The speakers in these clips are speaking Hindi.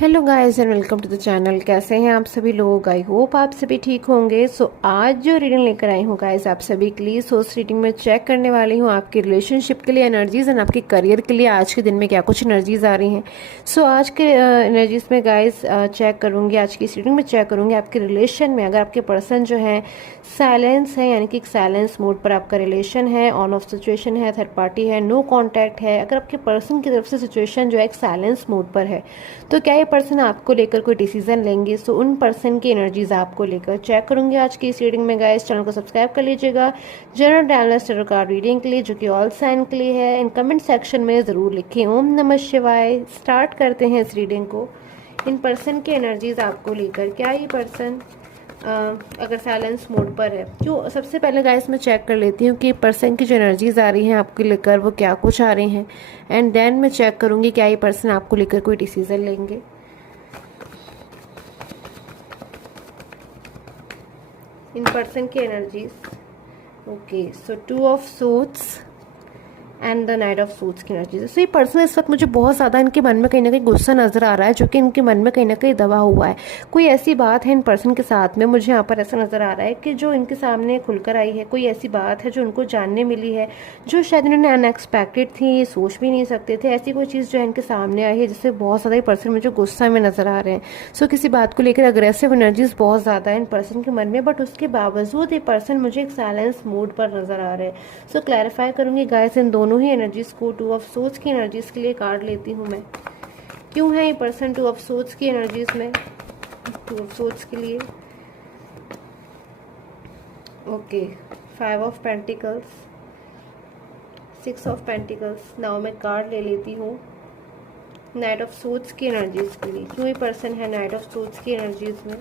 Hello guys and welcome to the channel. कैसे हैं आप सभी लोग? आई होप आप सभी ठीक होंगे। आज जो रीडिंग लेकर आई हूँ गाइस आप सभी के लिए। उस रीडिंग में चेक करने वाली हूँ आपकी रिलेशनशिप के लिए एनर्जीज एंड आपके करियर के लिए आज के दिन में क्या कुछ एनर्जीज आ रही हैं। आज के एनर्जीज में गाइस चेक करूँगी, आज की इस रीडिंग में चेक करूँगी आपके रिलेशन में अगर आपके पर्सन जो है साइलेंस है, यानी कि साइलेंस मोड पर आपका रिलेशन है, ऑन ऑफ सिचुएशन है, थर्ड पार्टी है, नो कॉन्टैक्ट है, अगर आपके पर्सन की तरफ से सिचुएशन जो है एक साइलेंस मोड पर है तो क्या ये पर्सन आपको लेकर कोई डिसीजन लेंगे। उन पर्सन की एनर्जीज आपको लेकर चेक करूंगी आज की इस रीडिंग में। गाइस चैनल को सब्सक्राइब कर लीजिएगा जनरल डायलनेस टैरो कार्ड रीडिंग के लिए, जो कि ऑल साइन के लिए है। इन कमेंट सेक्शन में ज़रूर लिखें ओम नमः शिवाय। स्टार्ट करते हैं इस रीडिंग को। इन पर्सन की एनर्जीज आपको लेकर क्या ये पर्सन अगर साइलेंस मोड पर है, क्यों सबसे पहले गाइस मैं चेक कर लेती हूँ कि पर्सन की जो एनर्जीज आ रही हैं आपको लेकर वो क्या कुछ आ रही हैं, एंड देन मैं चेक करूँगी क्या ये पर्सन आपको लेकर कोई डिसीजन लेंगे। इन पर्सन की energies okay, so 2 of swords and the night of suits की एनर्जी। ये पर्सन इस वक्त मुझे बहुत ज़्यादा इनके मन में कहीं ना कहीं गुस्सा नजर आ रहा है, जो कि इनके मन में कहीं ना कहीं दबा हुआ है। कोई ऐसी बात है इन पर्सन के साथ में, मुझे यहाँ पर ऐसा नजर आ रहा है कि जो इनके सामने खुलकर आई है, कोई ऐसी बात है जो उनको जानने मिली है जो शायद इन्होंने अनएक्सपेक्टेड थी, ये सोच भी नहीं सकते थे। ऐसी कोई चीज़ जो है इनके सामने आई है जिससे बहुत ज़्यादा ये पर्सन मुझे गुस्सा में नजर आ रहे हैं। किसी बात को लेकर अग्रेसिव एनर्जीज बहुत ज़्यादा है इन पर्सन के मन में, बट उसके बावजूद ये पर्सन मुझे एक साइलेंस मोड पर नजर आ रहे हैं। क्लैरिफाई करूंगी गाइस इन दोनों ही एनर्जीज को। 2 ऑफ सोर्ड्स की एनर्जीज के लिए कार्ड लेती हूँ मैं। क्यों है ये पर्सन 2 ऑफ सोर्ड्स की एनर्जीज में? 2 ऑफ सोर्ड्स के लिए okay, 5 of pentacles, 6 of pentacles. Now मैं कार्ड ले लेती हूँ नाइट ऑफ सोर्ड्स की एनर्जीज के लिए। क्यों ये पर्सन है नाइट ऑफ सोर्ड्स की एनर्जीज में?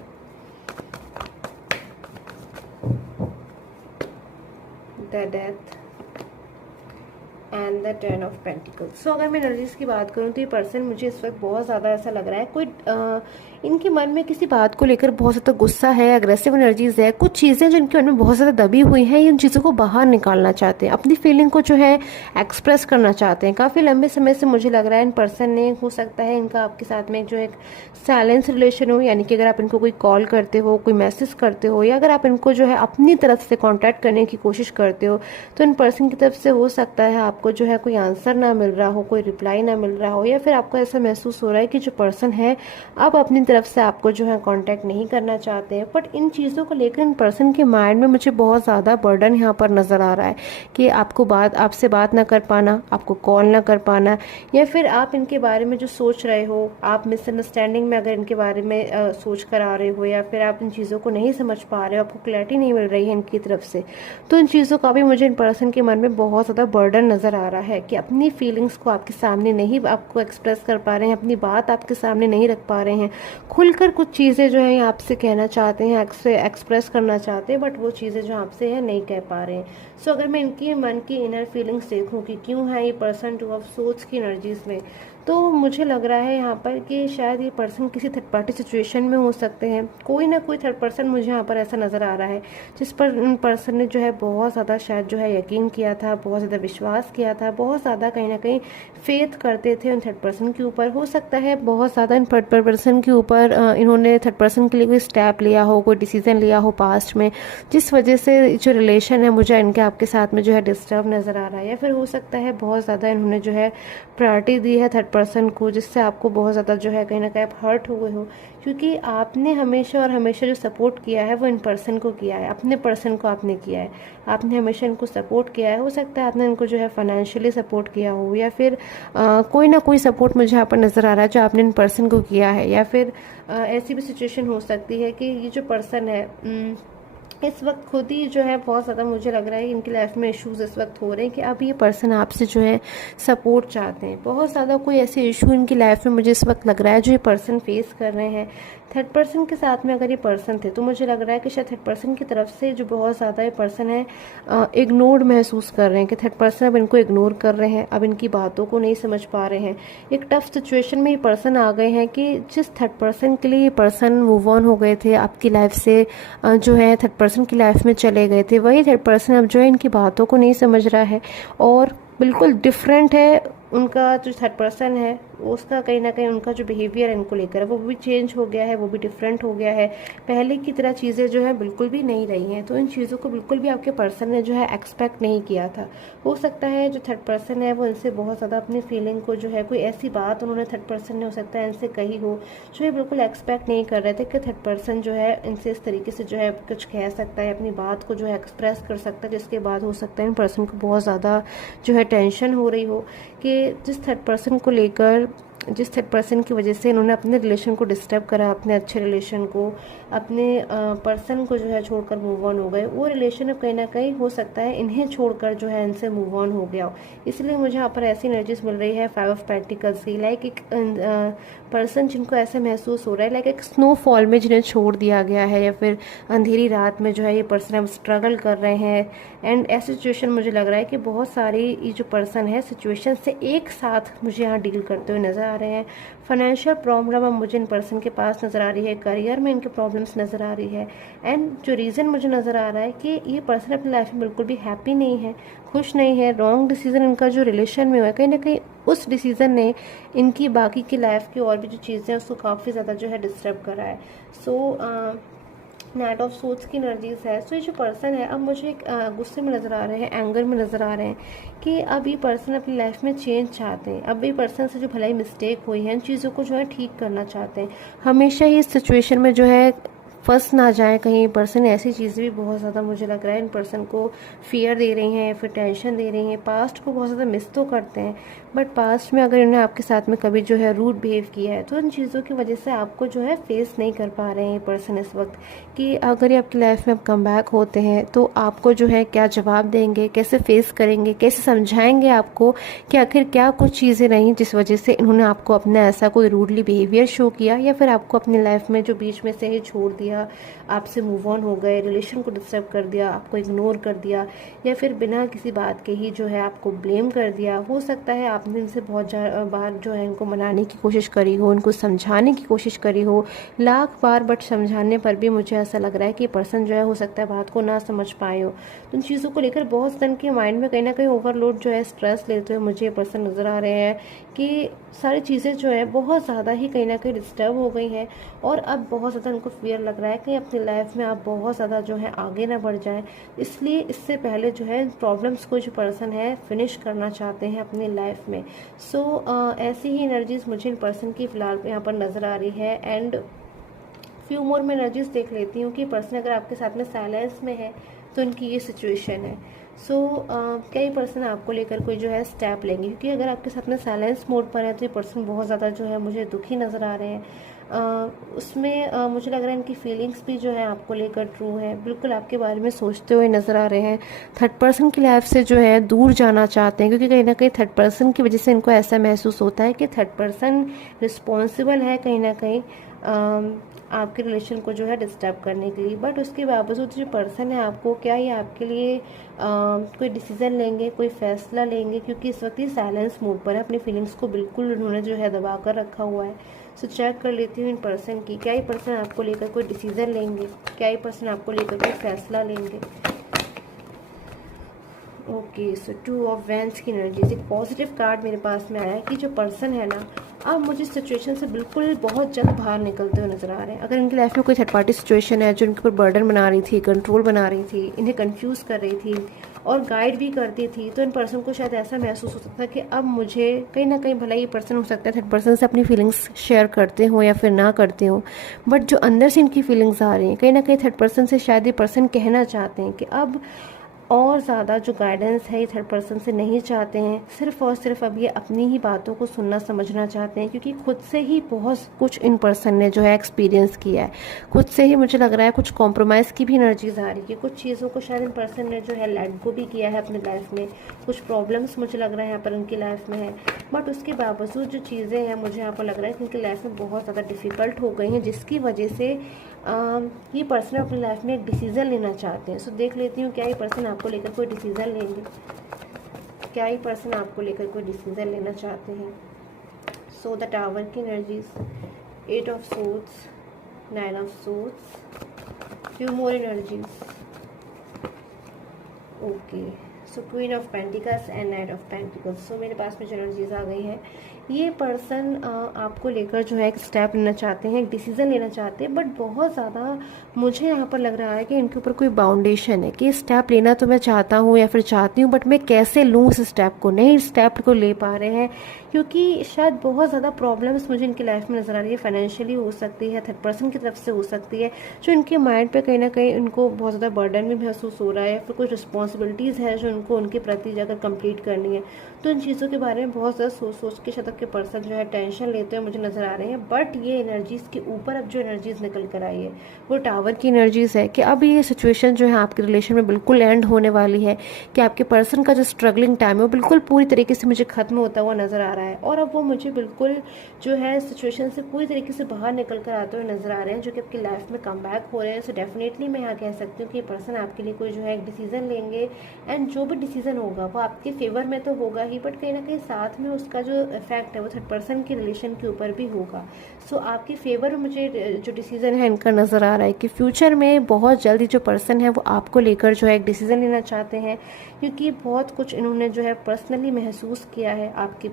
The death and the 10 of pentacles. अगर मैं एनर्जीज की बात करूँ तो ये पर्सन मुझे इस वक्त बहुत ज़्यादा ऐसा लग रहा है कोई इनके मन में किसी बात को लेकर बहुत ज़्यादा गुस्सा है, अग्रेसिव एनर्जीज है, कुछ चीज़ें जो इनके मन में बहुत ज़्यादा दबी हुई हैं, इन चीज़ों को बाहर निकालना चाहते हैं, अपनी फीलिंग को जो है एक्सप्रेस करना चाहते हैं। काफ़ी लंबे समय से मुझे लग रहा है इन पर्सन ने, हो सकता है इनका आपके साथ में जो एक साइलेंस रिलेशन हो, यानी कि अगर आप इनको कोई कॉल करते हो, कोई मैसेज करते हो, या अगर आप इनको जो है अपनी तरफ से कॉन्टैक्ट करने की कोशिश करते हो तो इन पर्सन की तरफ से हो सकता है आपको जो है कोई आंसर ना मिल रहा हो, कोई रिप्लाई ना मिल रहा हो, या फिर आपको ऐसा महसूस हो रहा है कि जो पर्सन है आप अपनी तरफ से आपको जो है कांटेक्ट नहीं करना चाहते हैं। बट इन चीज़ों को लेकर इन पर्सन के माइंड में मुझे बहुत ज़्यादा बर्डन यहाँ पर नज़र आ रहा है कि आपसे बात ना कर पाना, आपको कॉल ना कर पाना, या फिर आप इनके बारे में जो सोच रहे हो, आप मिसअंडरस्टैंडिंग में अगर इनके बारे में सोच कर आ रहे हो, या फिर आप इन चीज़ों को नहीं समझ पा रहे हो, आपको क्लैरिटी नहीं मिल रही है इनकी तरफ से, तो इन चीज़ों का भी मुझे इन पर्सन के मन में बहुत ज़्यादा बर्डन नज़र आ रहा है कि अपनी फीलिंग्स को आपके सामने नहीं आपको एक्सप्रेस कर पा रहे हैं, अपनी बात आपके सामने नहीं रख पा रहे हैं, खुलकर कुछ चीज़ें जो है आपसे कहना चाहते हैं, एक्सप्रेस करना चाहते हैं, बट वो चीज़ें जो आपसे है नहीं कह पा रहे हैं। अगर मैं इनकी मन की इनर फीलिंग्स देखूं कि क्यों है ये पर्सन 2 ऑफ सोर्ड्स की एनर्जीज में, तो मुझे लग रहा है यहाँ पर कि शायद ये पर्सन किसी थर्ड पार्टी सिचुएशन में हो सकते हैं। कोई ना कोई थर्ड पर्सन मुझे यहाँ पर ऐसा नज़र आ रहा है जिस पर उन पर्सन ने जो है बहुत ज़्यादा शायद जो है यकीन किया था, बहुत ज़्यादा विश्वास किया था, बहुत ज़्यादा कहीं ना कहीं फेथ करते थे उन थर्ड पर्सन के ऊपर। हो सकता है बहुत ज़्यादा इन थर्ड पर्सन के ऊपर इन्होंने थर्ड पर्सन के लिए कोई स्टेप लिया हो, कोई डिसीजन लिया हो पास्ट में, जिस वजह से जो रिलेशन है मुझे इनके आपके साथ में जो है डिस्टर्ब नज़र आ रहा है। या फिर हो सकता है बहुत ज़्यादा इन्होंने जो है प्रायोरिटी दी है थर्ड पर्सन को, जिससे आपको बहुत ज़्यादा जो है कहीं ना कहीं आप हर्ट हुए हो, क्योंकि आपने हमेशा और हमेशा जो सपोर्ट किया है वो इन पर्सन को किया है, अपने पर्सन को आपने किया है, आपने हमेशा इनको सपोर्ट किया है। हो सकता है आपने इनको जो है फाइनेंशियली सपोर्ट किया हो, या फिर कोई ना कोई सपोर्ट मुझे यहाँ पर नज़र आ रहा है जो आपने इन पर्सन को किया है। या फिर ऐसी भी सिचुएशन हो सकती है कि ये जो पर्सन है इस वक्त खुद ही जो है बहुत ज़्यादा मुझे लग रहा है इनकी लाइफ में इश्यूज इस वक्त हो रहे हैं कि अब ये पर्सन आपसे जो है सपोर्ट चाहते हैं। बहुत ज़्यादा कोई ऐसे इशू इनकी लाइफ में मुझे इस वक्त लग रहा है जो ये पर्सन फेस कर रहे हैं। थर्ड पर्सन के साथ में अगर ये पर्सन थे तो मुझे लग रहा है कि शायद थर्ड पर्सन की तरफ से जो बहुत ज़्यादा ये पर्सन है इग्नोर्ड महसूस कर रहे हैं, कि थर्ड पर्सन अब इनको इग्नोर कर रहे हैं, अब इनकी बातों को नहीं समझ पा रहे हैं। एक टफ सिचुएशन में ये पर्सन आ गए हैं कि जिस थर्ड पर्सन के लिए ये पर्सन मूव ऑन हो गए थे आपकी लाइफ से, जो है थर्ड पर्सन की लाइफ में चले गए थे, वही थर्ड पर्सन अब जो है इनकी बातों को नहीं समझ रहा है और बिल्कुल डिफरेंट है उनका जो थर्ड पर्सन है उसका कहीं ना कहीं उनका जो बिहेवियर है इनको लेकर वो भी चेंज हो गया है, वो भी डिफरेंट हो गया है। पहले की तरह चीज़ें जो है बिल्कुल भी नहीं रही हैं। तो इन चीज़ों को बिल्कुल भी आपके पर्सन ने जो है एक्सपेक्ट नहीं किया था। हो सकता है जो थर्ड पर्सन है वो इनसे बहुत ज़्यादा अपनी फीलिंग को जो है, कोई ऐसी बात उन्होंने थर्ड पर्सन ने हो सकता है इनसे कही हो जो ये बिल्कुल एक्सपेक्ट नहीं कर रहे थे कि थर्ड पर्सन जो है इनसे इस तरीके से जो है कुछ कह सकता है, अपनी बात को जो है एक्सप्रेस कर सकता है, जिसके बाद हो सकता है इन पर्सन को बहुत ज़्यादा जो है टेंशन हो रही हो कि जिस थर्ड पर्सन को लेकर, जिस थर्ड पर्सन की वजह से इन्होंने अपने रिलेशन को डिस्टर्ब करा, अपने अच्छे रिलेशन को, अपने पर्सन को जो है छोड़कर मूव ऑन हो गए, वो रिलेशन अब कहीं ना कहीं हो सकता है इन्हें छोड़कर जो है इनसे मूव ऑन हो गया हो। इसलिए मुझे यहाँ पर ऐसी एनर्जीज मिल रही है 5 ऑफ पेंटिकल्स की, लाइक एक पर्सन जिनको ऐसा महसूस हो रहा है लाइक एक स्नोफॉल में जिन्हें छोड़ दिया गया है, या फिर अंधेरी रात में जो है ये पर्सन अब स्ट्रगल कर रहे हैं। एंड ऐसी सिचुएशन मुझे लग रहा है कि बहुत सारी ये जो पर्सन है सिचुएशन से एक साथ मुझे यहाँ डील करते हुए नजर आ रहे हैं। फाइनेंशियल प्रॉब्लम अब मुझे इन पर्सन के पास नज़र आ रही है, करियर में इनके प्रॉब्लम्स नज़र आ रही है। एंड जो रीज़न मुझे नज़र आ रहा है कि ये पर्सन अपनी लाइफ में बिल्कुल भी हैप्पी नहीं है, खुश नहीं है। रॉन्ग डिसीजन इनका जो रिलेशन में हुआ है, कहीं ना कहीं उस डिसीजन ने इनकी बाकी की लाइफ की और भी जो चीज़ें हैं उसको काफ़ी ज़्यादा जो है डिस्टर्ब करा है। सो नाइट ऑफ सोट्स की एनर्जीज है। सो ये जो पर्सन है अब मुझे एक गुस्से में नज़र आ रहे हैं, एंगर में नज़र आ रहे हैं कि अब ये पर्सन अपनी लाइफ में चेंज चाहते हैं। अब ये पर्सन से जो भलाई मिस्टेक हुई है इन चीज़ों को जो है ठीक करना चाहते हैं। हमेशा ही इस सिचुएशन में जो है फंस ना जाए कहीं। पर्सन ऐसी चीज़ें भी बहुत ज़्यादा मुझे लग रहा है इन पर्सन को फियर दे रही हैं, फिर टेंशन दे रही हैं। पास्ट को बहुत ज़्यादा मिस तो करते हैं, बट पास्ट में अगर इन्होंने आपके साथ में कभी जो है रूड बिहेव किया है तो इन चीज़ों की वजह से आपको जो है फेस नहीं कर पा रहे हैं ये पर्सन इस वक्त, कि अगर ये आपकी लाइफ में अब कम बैक होते हैं तो आपको जो है क्या जवाब देंगे, कैसे फेस करेंगे, कैसे समझाएंगे आपको कि आखिर क्या कुछ चीज़ें रहीं जिस वजह से इन्होंने आपको अपना ऐसा कोई रूडली बिहेवियर शो किया, या फिर आपको अपनी लाइफ में जो बीच में से ही छोड़ दिया, आपसे मूव ऑन हो गए, रिलेशन को डिस्टर्ब कर दिया, आपको इग्नोर कर दिया, या फिर बिना किसी बात के ही जो है आपको ब्लेम कर दिया। हो सकता है आपने इनसे बहुत बार जो है इनको मनाने की कोशिश करी हो, इनको समझाने की कोशिश करी हो लाख बार, बट समझाने पर भी मुझे ऐसा लग रहा है कि पर्सन जो है हो सकता है बात को ना समझ पाए हो। तो उन चीज़ों को लेकर बहुत ज़न के माइंड में कहीं ना कहीं ओवरलोड जो है स्ट्रेस लेते हुए मुझे ये पर्सन नज़र आ रहे हैं कि सारी चीज़ें जो है बहुत ज़्यादा ही कहीं ना कहीं डिस्टर्ब हो गई हैं, और अब बहुत ज़्यादा उनको फियर लग रहा है कि अपनी लाइफ में आप बहुत ज़्यादा जो है आगे ना बढ़ जाएं। इसलिए इससे पहले जो है प्रॉब्लम्स को जो पर्सन है फिनिश करना चाहते हैं अपनी लाइफ में। सो ऐसी ही एनर्जीज मुझे इन पर्सन की फ़िलहाल यहाँ पर नज़र आ रही है। एंड फ्यू मोर में एनर्जीज देख लेती हूँ कि पर्सन अगर आपके साथ में साइलेंस में है तो इनकी ये सिचुएशन है। सो कई पर्सन आपको लेकर कोई जो है स्टेप लेंगे, क्योंकि अगर आपके साथ में साइलेंस मोड पर है तो ये पर्सन बहुत ज़्यादा जो है मुझे दुखी नज़र आ रहे हैं। उसमें मुझे लग रहा है इनकी फीलिंग्स भी जो है आपको लेकर ट्रू है, बिल्कुल आपके बारे में सोचते हुए नज़र आ रहे हैं। थर्ड पर्सन की लाइफ से जो है दूर जाना चाहते हैं, क्योंकि कहीं ना कहीं थर्ड पर्सन की वजह से इनको ऐसा महसूस होता है कि थर्ड पर्सन रिस्पॉन्सिबल है कहीं ना कहीं आपके रिलेशन को जो है डिस्टर्ब करने के लिए। बट उसके बावजूद जो पर्सन है आपको, क्या ये आपके लिए कोई डिसीज़न लेंगे, कोई फैसला लेंगे, क्योंकि इस वक्त ये साइलेंस मोड पर है, अपनी फीलिंग्स को बिल्कुल उन्होंने जो है दबा कर रखा हुआ है। सो चेक कर लेती हूँ इन पर्सन की, क्या ये पर्सन आपको लेकर कोई डिसीज़न लेंगे, क्या ये पर्सन आपको लेकर कोई फैसला लेंगे। ओके, सो 2 ऑफ वैंड्स की एनर्जीज, एक पॉजिटिव कार्ड मेरे पास में आया है कि जो पर्सन है ना अब मुझे सिचुएशन से बिल्कुल बहुत जल्द बाहर निकलते हुए नजर आ रहे हैं। अगर इनकी लाइफ में कोई थर्ड पार्टी सिचुएशन है जो इनके ऊपर बर्डन बना रही थी, कंट्रोल बना रही थी, इन्हें कंफ्यूज कर रही थी और गाइड भी करती थी, तो इन पर्सन को शायद ऐसा महसूस हो सकता है कि अब मुझे कहीं ना कहीं, भला ये पर्सन हो सकता है थर्ड पर्सन से अपनी फीलिंग्स शेयर करते हो या फिर ना करते हो, बट जो अंदर से इनकी फीलिंग्स आ रही हैं कहीं ना कहीं थर्ड पर्सन से शायद ये पर्सन कहना चाहते हैं कि अब और ज़्यादा जो गाइडेंस है ये थर्ड पर्सन से नहीं चाहते हैं, सिर्फ और सिर्फ अब ये अपनी ही बातों को सुनना समझना चाहते हैं, क्योंकि खुद से ही बहुत कुछ इन पर्सन ने जो है एक्सपीरियंस किया है। खुद से ही मुझे लग रहा है कुछ कॉम्प्रोमाइज़ की भी एनर्जीज आ रही है, कुछ चीज़ों को शायद इन पर्सन ने जो है लेट गो भी किया है अपनी लाइफ में। कुछ प्रॉब्लम्स मुझे लग रहा है यहाँ पर उनकी लाइफ में है, बट उसके बावजूद जो चीज़ें हैं मुझे यहाँ पर लग रहा है कि उनकी लाइफ में बहुत ज़्यादा डिफ़िकल्ट हो गई हैं, जिसकी वजह से ये पर्सन अपनी लाइफ में एक डिसीज़न लेना चाहते हैं। सो देख लेती हूँ क्या ये पर्सन आपको लेकर कोई डिसीज़न लेंगे, क्या ये पर्सन आपको लेकर कोई डिसीज़न लेना चाहते हैं। सो द टावर की energies, 8 of swords, 9 of swords, few more energies. Okay, so queen of pentacles and knight of pentacles. So मेरे पास में जो एनर्जीज आ गई है, ये पर्सन आपको लेकर जो है एक स्टेप लेना चाहते हैं, एक डिसीजन लेना चाहते हैं, बट बहुत ज़्यादा मुझे यहाँ पर लग रहा है कि इनके ऊपर कोई बाउंडेशन है कि स्टेप लेना तो मैं चाहता हूँ या फिर चाहती हूँ, बट मैं कैसे लूँ उस स्टेप को, नहीं स्टेप को ले पा रहे हैं, क्योंकि शायद बहुत ज़्यादा प्रॉब्लम्स मुझे इनकी लाइफ में नज़र आ रही है। फाइनेंशियली हो सकती है, थर्ड पर्सन की तरफ से हो सकती है, जो इनके माइंड पे कहीं ना कहीं इनको बहुत ज़्यादा बर्डन भी महसूस हो रहा है, फिर कुछ रिस्पॉन्सिबिलिटीज़ है जो इनको उनके प्रति जाकर कंप्लीट करनी है। तो इन चीज़ों के बारे में बहुत ज़्यादा सोच सोच के शतक के पर्सन जो है टेंशन लेते हुए मुझे नज़र आ रहे हैं। बट ये एनर्जीज़ के ऊपर अब जो एनर्जीज़ निकल कर आई है वो टावर की एनर्जीज़ है कि अब ये सिचुएशन जो है आपके रिलेशन में बिल्कुल एंड होने वाली है, कि आपके पर्सन का जो स्ट्रगलिंग टाइम है वो बिल्कुल पूरी तरीके से मुझे ख़त्म होता हुआ नज़र आ रहा है, और अब वो मुझे बिल्कुल जो है सिचुएशन से पूरी तरीके से बाहर निकल कर आते हुए नज़र आ रहे हैं, जो कि आपकी लाइफ में कम बैक हो रहे हैं। सो डेफिनेटली मैं यहाँ कह सकती हूँ कि ये पर्सन आपके लिए कोई जो है एक डिसीजन लेंगे, एंड जो भी डिसीजन होगा वो आपके फेवर में तो होगा ही, बट कहीं ना कहीं साथ में उसका जो इफेक्ट है वो थर्ड पर्सन के रिलेशन के ऊपर भी होगा। सो आपके फेवर में मुझे जो डिसीजन है इनका नज़र आ रहा है कि फ्यूचर में बहुत जल्दी जो पर्सन है वो आपको लेकर जो है एक डिसीजन लेना चाहते हैं, क्योंकि बहुत कुछ इन्होंने जो है पर्सनली महसूस किया है आपके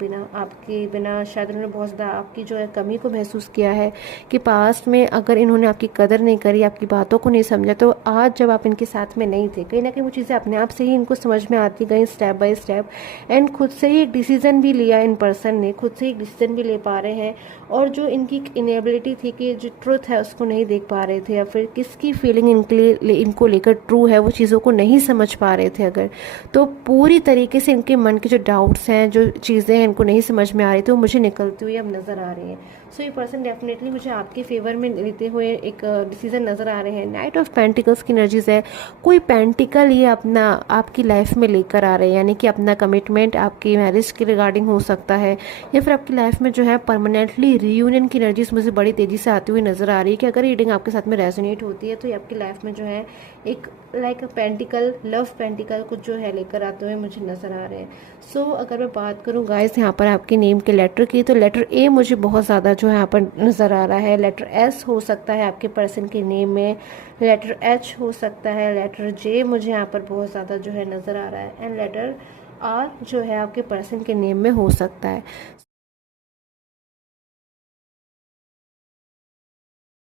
बिना शायद उन्होंने बहुत ज़्यादा आपकी जो है कमी को महसूस किया है, कि पास्ट में अगर इन्होंने आपकी कदर नहीं करी, आपकी बातों को नहीं समझा, तो आज जब आप इनके साथ में नहीं थे, कहीं ना कहीं वो चीज़ें अपने आप से ही इनको समझ में आती गई स्टेप बाय स्टेप, एंड खुद से ही एक डिसीज़न भी लिया इन पर्सन ने, खुद से ही एक डिसीज़न भी ले पा रहे हैं, और जो इनकी इनेबिलिटी थी कि जो ट्रुथ है उसको नहीं देख पा रहे थे, या फिर किसकी फीलिंग इनको लेकर ट्रू है वो चीज़ों को नहीं समझ पा रहे थे अगर, तो पूरी तरीके से इनके मन के जो डाउट्स हैं, जो चीज़ें हैं इनको नहीं समझ में आ रही थी, वो मुझे निकलती हुई अब नज़र आ रही है। सो ये पर्सन डेफिनेटली मुझे आपके फेवर में लेते हुए एक डिसीजन नज़र आ रहे हैं। नाइट ऑफ पेंटिकल्स की एनर्जीज है, कोई पेंटिकल ये अपना आपकी लाइफ में लेकर आ रहे हैं, यानी कि अपना कमिटमेंट आपकी मैरिज के रिगार्डिंग हो सकता है, या फिर आपकी लाइफ में जो है परमानेंटली रीयूनियन की एनर्जीज मुझे बड़ी तेज़ी से आती हुई नज़र आ रही है, कि अगर रीडिंग आपके साथ में रेजोनेट होती है तो ये आपकी लाइफ में जो है एक लाइक पेंटिकल, लव पेंटिकल कुछ जो है लेकर आते हुए मुझे नज़र आ रहे हैं। सो अगर मैं बात करूँ गाइस यहाँ पर आपके नेम के लेटर की, तो लेटर ए मुझे बहुत ज़्यादा जो है यहाँ पर नज़र आ रहा है, लेटर एस हो सकता है आपके पर्सन के नेम में, लेटर एच हो सकता है, लेटर जे मुझे यहाँ पर बहुत ज़्यादा जो है नज़र आ रहा है, एंड लेटर आर जो है आपके पर्सन के नेम में हो सकता है।